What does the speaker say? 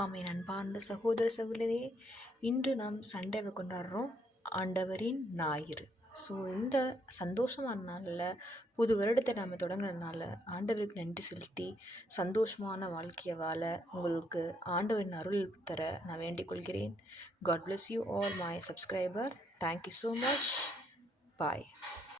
ஆமென். அன்பார்ந்த சகோதர சகோதரியே, இன்று நாம் சண்டேவை கொண்டாடுறோம். ஆண்டவரின் ஞாயிறு. ஸோ இந்த சந்தோஷமான நாளில் புது வருடத்தை நாம் தொடங்குறதுனால ஆண்டவருக்கு நன்றி செலுத்தி சந்தோஷமான வாழ்க்கையை வாழ உங்களுக்கு ஆண்டவரின் அருள் தர நான் வேண்டிக் கொள்கிறேன். God bless you all my subscriber. Thank you so much. Bye.